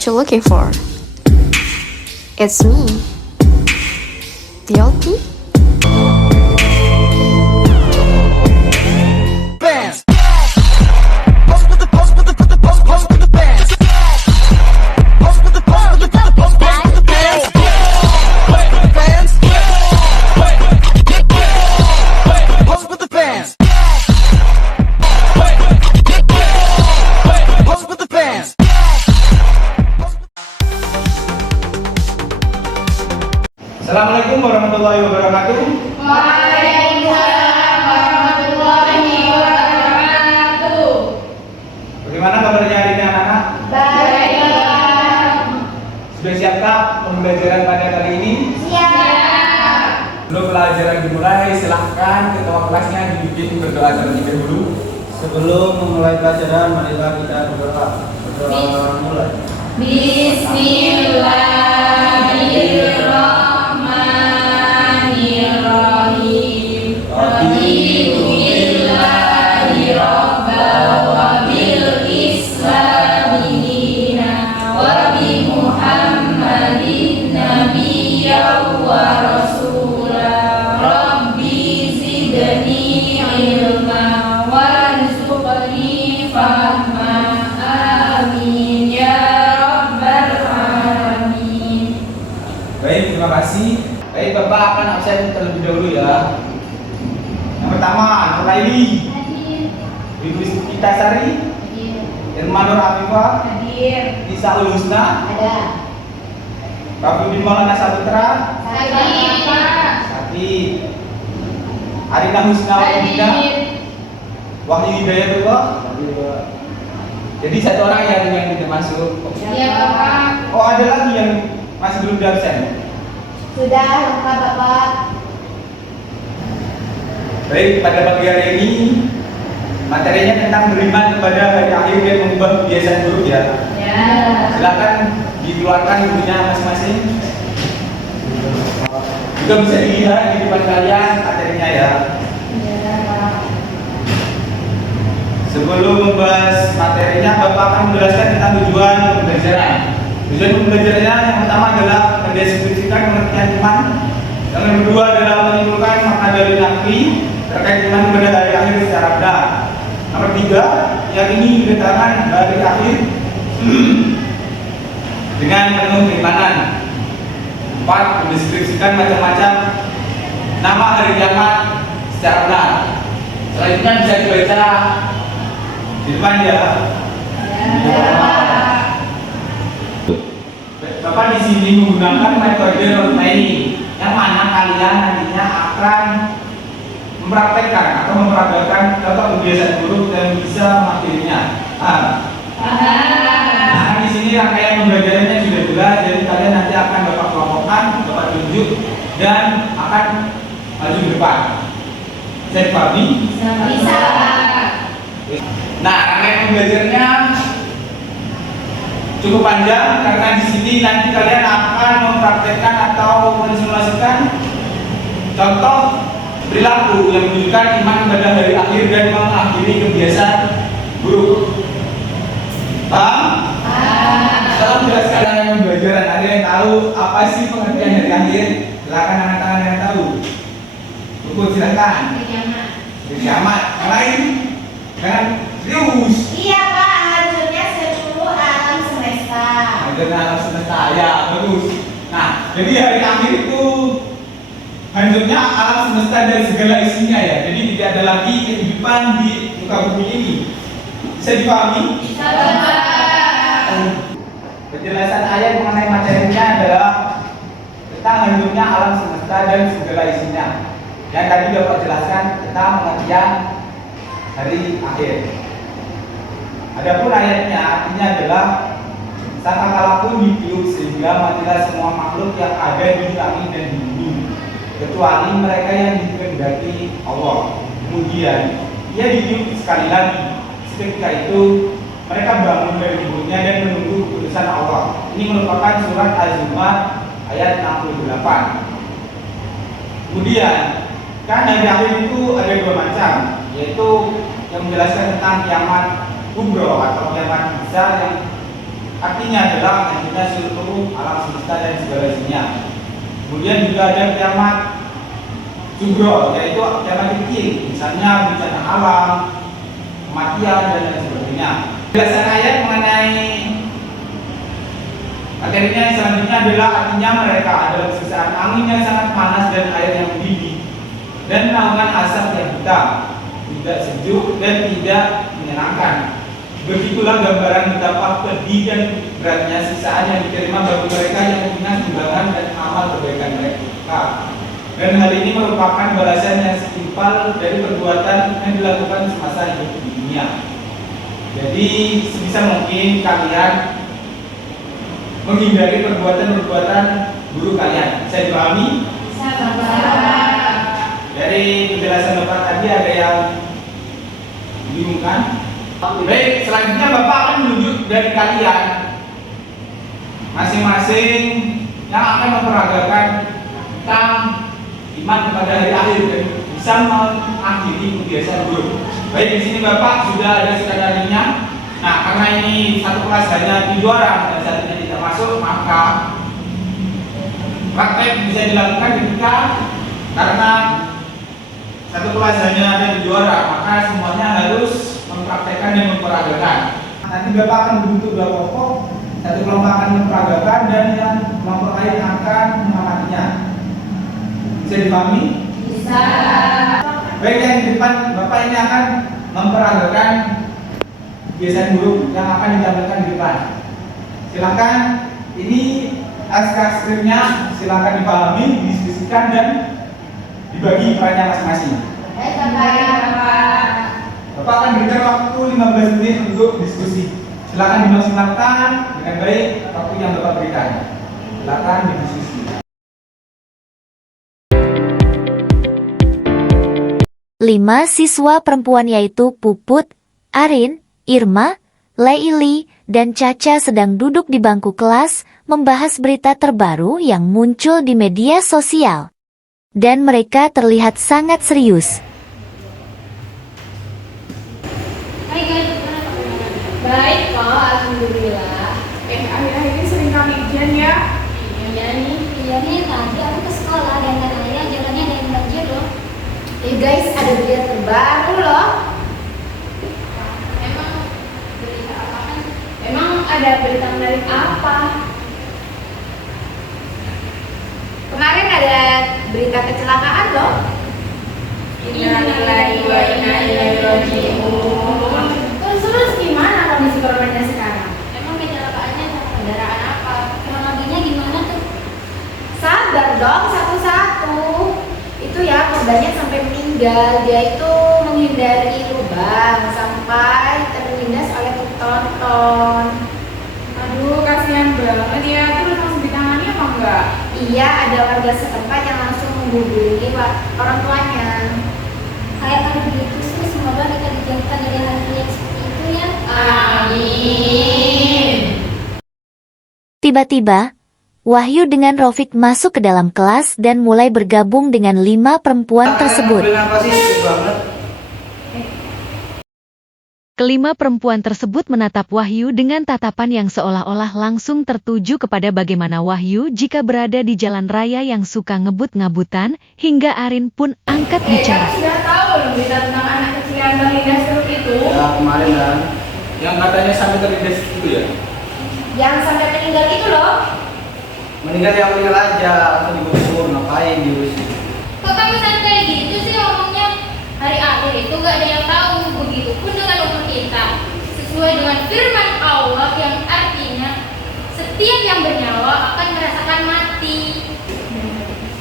what you're looking for. It's me, the LP. Assalamualaikum warahmatullahi wabarakatuh. Waalaikumsalam warahmatullahi wabarakatuh. Bagaimana kabarnya hari ini anak-anak? Baik. Sudah siapkah pembelajaran pada kali ini? Siap. Sebelum pelajaran dimulai, silahkan ketua kelasnya dibimbing berdoa terlebih dahulu. Sebelum memulai pelajaran, marilah kita berdoa. Berdoa mulai. Bismillahirrahmanirrahim. Raditu billahi rabban wa bil islami dinan wa bi Muhammadin nabiyyan wa rasulan. Rabbi zidni ilma warzuqni fahma. Amin ya rabbal alamin. Baik, terima kasih. Baik, Bapak akan absen terlebih dahulu ya. Yang pertama, Nur Laili, Ibu Kita Sari, Irma Nur Afifah, Hadir. Isa Husna, Ada. Rafiuddin Maulana Saputra, Hadir. Sati, Arina Husna Wahida, Wahyu Hidayatullah. Jadi satu orang yang tidak masuk. Ya Bapak. Oh, ada lagi yang masih belum di absen. Sudah lengkap Bapak. Baik, pada pagi hari ini materinya tentang beriman kepada hari akhir dan mengubah kebiasaan buruk ya. Ya. Silakan dikeluarkan bukunya masing-masing. Juga bisa dilihat di depan kalian materinya ya. Ya Pak. Sebelum membahas materinya, Bapak akan menjelaskan tentang tujuan pembelajaran. Tujuan pembelajarannya yang pertama adalah mendeskripsikan pengertian iman. Yang kedua adalah menyimpulkan makna dari nakli terkait iman kepada hari akhir secara benar. Nomor tiga, yakini kedatangan hari akhir dengan penuh keimanan. Empat, mendeskripsikan macam-macam nama hari kiamat secara benar. Selanjutnya bisa dibaca di depan ya. Bapak di sini menggunakan metode role playing yang mana kalian nantinya akan mempraktekkan atau memperagakan contoh kebiasaan buruk dan bisa mengakhirinya. Nah, di sini rangkaian pembelajarannya sudah jelas, jadi kalian nanti akan Bapak kelompokkan, Bapak tunjuk dan akan maju ke depan. Bisa dipahami? Bisa Pak. Nah, rangkaian pembelajarannya cukup panjang karena di sini nanti kalian akan mempraktekkan atau mensimulasikan contoh perilaku yang menunjukkan iman pada hari akhir dan mengakhiri kebiasaan buruk. Paham? Salam jelaskan dalam pembelajaran. Ada yang tahu apa sih pengertian hari akhir? Silakan angkat tangan yang tahu. Buku silakan. Kiamat. Yang lain? Jangan serius. Iya Pak, hancurnya seluruh alam semesta. Ada alam semesta ya, bagus. Nah, jadi hari akhir itu hancurnya alam semesta dan segala isinya ya. Jadi tidak ada lagi kehidupan di muka bumi ini. Bisa dipahami? Bisa Bapak. Penjelasan ayat mengenai materinya adalah tentang hancurnya alam semesta dan segala isinya. Yang tadi dapat jelaskan tentang pengertian hari akhir. Adapun ayatnya artinya adalah sangkakala pun ditiup sehingga matilah semua makhluk yang ada di langit dan di bumi kecuali mereka yang dikehendaki Allah. Kemudian ia ditiup sekali lagi. Seketika itu mereka bangun dari tidurnya dan menunggu keputusan Allah. Ini merupakan surat Az-Zumar ayat 68. Kemudian kan hari akhir itu ada dua macam, yaitu yang menjelaskan tentang kiamat kubro atau kiamat besar yang artinya adalah hancurnya seluruh alam semesta dan segala isinya. Kemudian juga ada kiamat subro, yaitu kiamat kecil, misalnya bencana alam, kematian dan lain sebagainya. Penjelasan ayat mengenai materinya yang selanjutnya adalah artinya mereka adalah sisaan angin yang sangat panas dan air yang mendidih dan naungan asap yang hitam, tidak sejuk dan tidak menyenangkan. Begitulah gambaran betapa pedih dan beratnya sisaan yang diterima bagi mereka yang punya timbangan dan amal kebaikan mereka. Dan hal ini merupakan balasan yang setimpal dari perbuatan yang dilakukan semasa hidup di dunia. Jadi sebisa mungkin kalian menghindari perbuatan-perbuatan buruk kalian. Saya dipahami? Dari penjelasan Bapak tadi ada yang dibingungkan? Baik, selanjutnya Bapak akan menunjuk dari kalian masing-masing yang akan memperagakan tentang iman kepada hari akhir dan bisa mengakhiri kebiasaan buruk. Baik, di sini Bapak sudah ada skenario-nya. Nah, karena ini satu kelas hanya 3 orang dan satunya tidak masuk, maka praktek bisa dilakukan ketika karena satu kelas hanya ada 7 orang, maka semuanya harus mempraktekkan dan memperagakan. Nanti Bapak akan membentuk 2 kelompok, satu kelompok akan memperagakan dan yang kelompok lain akan mengamatinya. Bisa dipahami? Bisa. Baik, yang di depan Bapak ini akan memperagakan kebiasaan buruk yang akan ditampilkan di depan. Silakan, ini skripnya silakan dipahami, didiskusikan dan dibagi perannya masing-masing. Bapak akan berikan waktu 15 menit untuk diskusi. Silakan dimaksimalkan dengan baik waktu yang Bapak berikan. Silakan berdiskusi. 5 siswa perempuan yaitu Puput, Arin, Irma, Leili, dan Caca sedang duduk di bangku kelas membahas berita terbaru yang muncul di media sosial. Dan mereka terlihat sangat serius. Hai guys, gimana kabarnya? Baik kok, alhamdulillah. Akhir-akhir ini sering kali ujian ya? Iya nih. Iya nih, tadi aku ke sekolah dan katanya jalannya ada yang banjir loh. Guys, ada berita terbaru loh. Emang berita apaan? Emang ada berita menarik apa? Kemarin ada berita kecelakaan loh. Innalillahi wa inna ilaihi raji'un. Terus gimana kondisi korbannya sekarang? Emang kecelakaannya sama kendaraan apa? Kronologinya gimana tuh? Sabar dong, satu-satu. Itu ya korbannya sampai meninggal. Dia itu menghindari lubang sampai terlindas oleh tonton. Aduh, kasihan banget ya. Terus langsung ditangani apa enggak? Iya, ada warga setempat yang langsung menghubungi orang tuanya. Kayak kalau begitu sih, semoga kita dijauhkan dari hal-hal yang seperti itu ya. Amin. Tiba-tiba, Wahyu dengan Rofik masuk ke dalam kelas dan mulai bergabung dengan 5 perempuan tersebut. Kelima perempuan tersebut menatap Wahyu dengan tatapan yang seolah-olah langsung tertuju kepada bagaimana Wahyu jika berada di jalan raya yang suka ngebut-ngabutan, hingga Arin pun angkat bicara. Sudah tahu belum berita tentang anak kecil yang terlindas truk itu? Ya kemarin kan. Yang katanya sampai terlindas itu ya? Yang sampai meninggal itu loh. Meninggal yang meninggal aja, atau digusur, ngapain diusir? Kok kamu santai gitu sih ngomongnya? Hari akhir itu gak ada yang tahu, begitupun dengan umur kita. Sesuai dengan firman Allah yang artinya setiap yang bernyawa akan merasakan mati.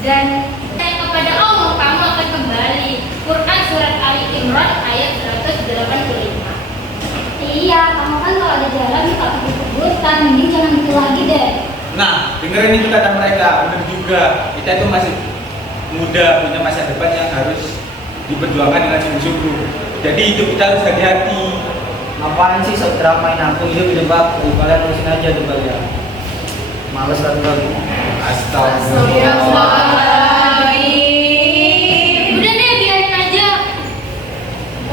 Dan kepada Allah kamu akan kembali. Quran surat Ali Imran ayat 185. Iya, kamu kan kalau ada jalan nih kalau kebut-kebutan, mending jangan gitu lagi deh. Nah, dengerin itu kata mereka, benar juga. Kita itu masih muda, punya masa depan yang harus diperjuangkan dengan sungguh-sungguh. Jadi itu kita harus hati-hati. Ngapain sih sok dramain aku hidup di debak? Kalian urusin aja tuh kalian. Males lagi. Astagfirullahaladzim. Udah deh, biarin aja.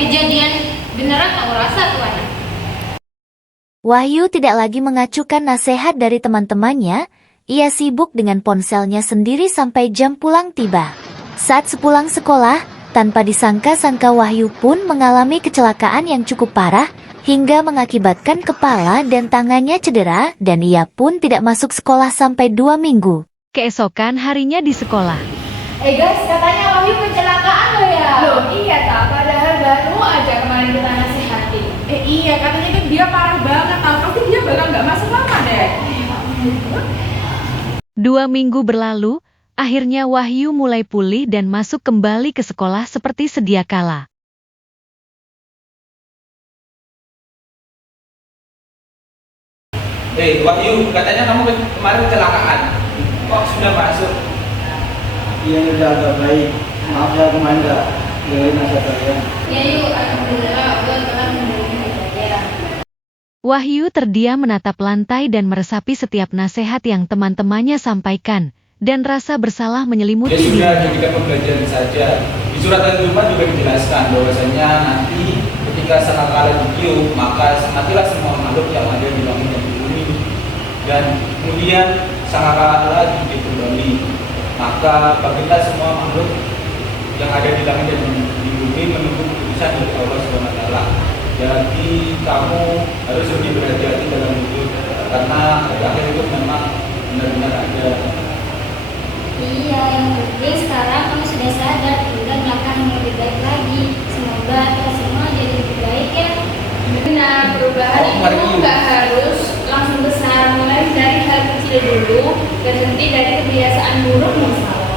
Kejadian beneran kamu rasa tuh anak. Wahyu tidak lagi mengacukan nasihat dari teman-temannya, ia sibuk dengan ponselnya sendiri sampai jam pulang tiba. Saat sepulang sekolah, tanpa disangka-sangka Wahyu pun mengalami kecelakaan yang cukup parah, hingga mengakibatkan kepala dan tangannya cedera dan ia pun tidak masuk sekolah sampai 2 minggu. Keesokan harinya di sekolah. Guys, katanya Wahyu kecelakaan loh ya? Loh iya tak, padahal baru aja kemarin kita nasihatin. Iya, katanya kan dia parah banget, pasti dia bakal nggak masuk lama deh. 2 minggu berlalu, akhirnya Wahyu mulai pulih dan masuk kembali ke sekolah seperti sedia kala. Wahyu, katanya kamu kemarin kecelakaan. Kok sudah masuk? Iya, udah agak baik. Maaf ya kemarin nggak dengerin nasihat kalian. Ya yuk, alhamdulillah gue telah menerima pelajaran. Wahyu terdiam menatap lantai dan meresapi setiap nasihat yang teman-temannya sampaikan, dan rasa bersalah menyelimuti Ya sudah, dirinya. jadikan pembelajaran saja. Di surat al-Rumah juga dijelaskan bahwasanya nanti ketika sangkakala ditiup, maka matilah semua makhluk yang ada di langit dan di bumi. Dan kemudian sangkakala lagi kembali, maka bagilah semua makhluk yang ada di langit dan di bumi menunggu keputusan dari Allah SWT. Jadi kamu harus lebih berhati-hati dalam hidup, karena hari akhir itu memang benar-benar ada. Iya, yang penting sekarang kamu sudah sadar dan melakukan yang lebih baik lagi. Semoga kita semua jadi lebih baik ya. Benar, perubahan itu nggak harus langsung besar, mulai dari hal kecil dulu, berhenti dari kebiasaan buruk misalnya.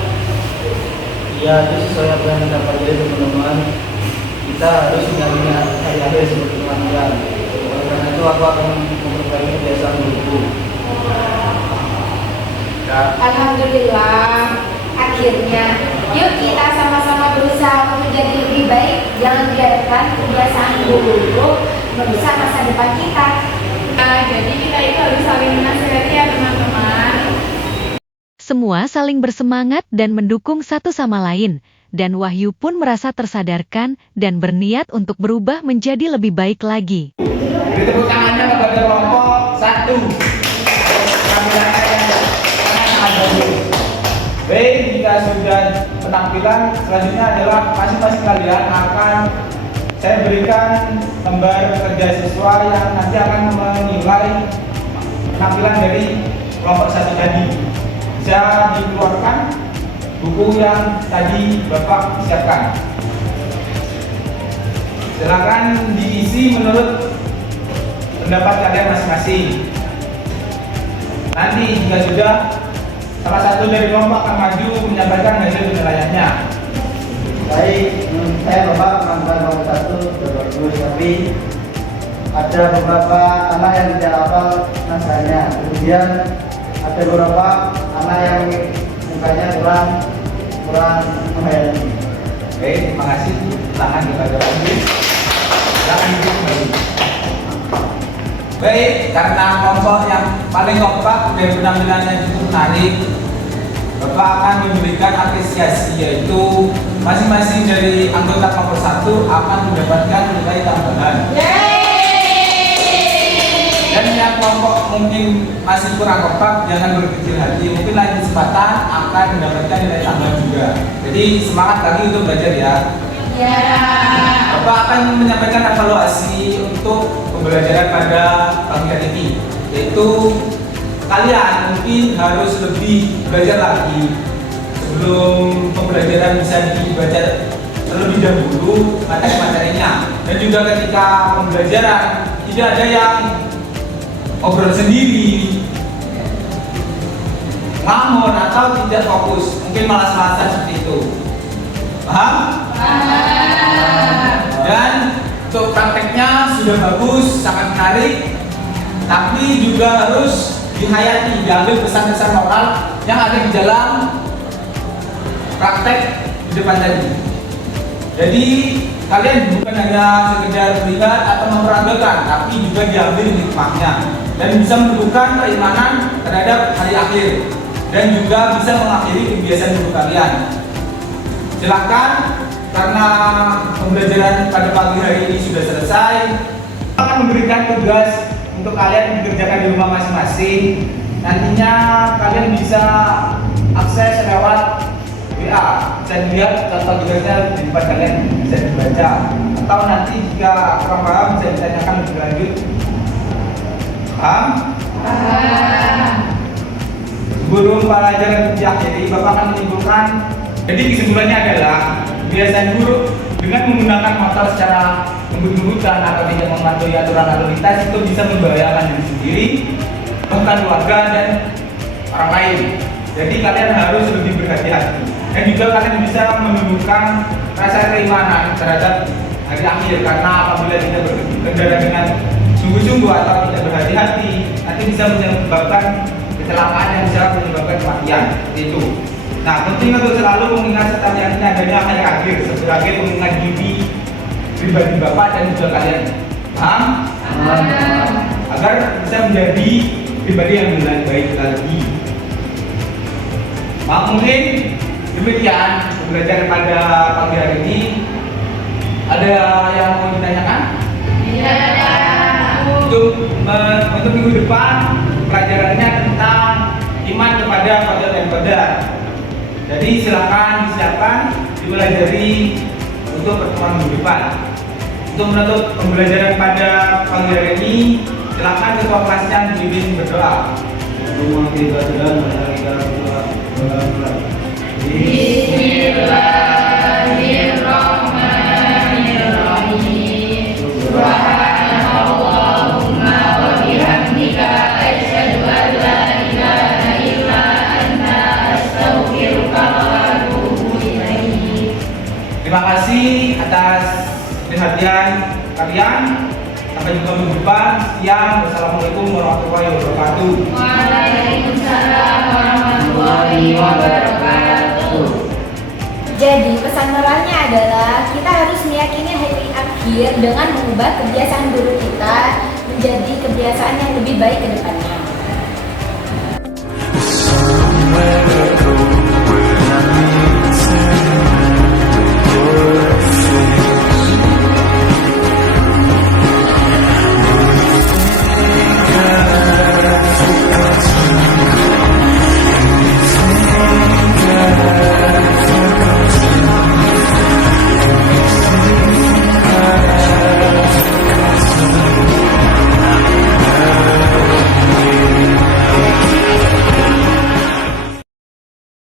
Iya, itu sesuai apa yang dapat dari teman-teman. Kita harus ingat hari akhir seperti kematian. Oleh karena itu aku akan memperbaiki kebiasaan burukku. Alhamdulillah, akhirnya. Yuk kita sama-sama berusaha untuk menjadi lebih baik. Jangan biarkan kebiasaan buruk merusak masa depan kita. Nah, jadi kita itu harus saling menasihati ya teman-teman. Semua saling bersemangat dan mendukung satu sama lain, dan Wahyu pun merasa tersadarkan dan berniat untuk berubah menjadi lebih baik lagi. Beri tepuk tangannya kepada kelompok 1. Penampilannya yang sangat bagus. Baik, jika sudah penampilan, selanjutnya adalah masing-masing kalian akan saya berikan lembar kerja siswa yang nanti akan menilai penampilan dari kelompok 1 tadi. Bisa dikeluarkan buku yang tadi Bapak siapkan. Silakan diisi menurut pendapat kalian masing-masing. Nanti jika sudah, salah satu dari kelompok akan maju menyampaikan hasil penilaiannya. Baik, menurut saya Bapak penampilan nomor 1 sudah bagus, tapi ada beberapa anak yang tidak hafal naskahnya. Kemudian ada beberapa anak yang mukanya kurang menghayati. Oke, terima kasih. Tangan kepada Wahyu. Silakan duduk kembali. Baik, karena kelompok yang paling kompak dan penampilannya cukup menarik, Bapak akan memberikan apresiasi, yaitu masing-masing dari anggota kelompok 1 akan mendapatkan nilai tambahan. Dan yang kelompok mungkin masih kurang kompak, jangan berkecil hati, mungkin lain kesempatan akan mendapatkan nilai tambahan juga. Jadi semangat lagi untuk belajar ya. Ya. Bapak akan menyampaikan evaluasi untuk pembelajaran pada pagi hari ini, yaitu kalian mungkin harus lebih belajar lagi sebelum pembelajaran bisa dibaca terlebih dahulu materi-materinya, dan juga ketika pembelajaran tidak ada yang ngobrol sendiri, ngawur atau tidak fokus, mungkin malas-malasan seperti itu. Paham? Dan untuk prakteknya sudah bagus, sangat menarik, tapi juga harus dihayati, diambil pesan-pesan moral yang ada di dalam praktek di depan tadi. Jadi kalian bukan hanya sekedar melihat atau memperagakan, tapi juga diambil hikmahnya dan bisa menumbuhkan keimanan terhadap hari akhir dan juga bisa mengakhiri kebiasaan buruk kalian. Silakan, karena pembelajaran pada pagi hari ini sudah selesai, akan memberikan tugas untuk kalian dikerjakan di rumah masing-masing. Nantinya kalian bisa akses lewat WA, bisa dilihat contoh tugasnya di depan kalian, bisa dibaca. Atau nanti jika kurang paham bisa ditanyakan lebih lanjut. Paham? Sebelum pelajaran diakhiri, Bapak akan menyimpulkan. Jadi kesimpulannya adalah kebiasaan buruk dengan menggunakan motor secara ngebut-ngebutan atau tidak mematuhi aturan lalu lintas itu bisa membahayakan diri sendiri, bahkan keluarga dan orang lain. Jadi kalian harus lebih berhati-hati. Dan juga kalian bisa menumbuhkan rasa keimanan terhadap hari akhir, karena apabila kita berkendara dengan sungguh-sungguh atau tidak berhati-hati, nanti bisa menyebabkan kecelakaan yang bisa menyebabkan kematian. Itu. Nah, penting untuk selalu mengingat serta meyakini adanya hari akhir sebagai pengingat diri pribadi Bapak dan juga kalian. Paham? Agar bisa menjadi pribadi yang lebih baik lagi. Mungkin demikian belajar pada pagi hari ini. Ada yang mau ditanyakan? Untuk minggu depan pelajarannya tentang iman kepada Qadar dan Qadar. Jadi silakan disiapkan dipelajari untuk pertemuan minggu depan. Untuk menutup pembelajaran pada pagi hari ini, silakan ketua kelasnya dipimpin berdoa. Bismillahirrahmanirrahim. Subhanallahumma wa bihamdika asyhadu an la ilaha illa anta astaghfiruka wa atubu ilaik. Terima kasih atas perhatian kalian. Sampai jumpa minggu depan. Sekian. Wassalamualaikum warahmatullahi wabarakatuh. Waalaikumsalam warahmatullahi wabarakatuh. Jadi pesan moralnya adalah kita harus meyakini hari akhir dengan mengubah kebiasaan buruk kita menjadi kebiasaan yang lebih baik ke depannya.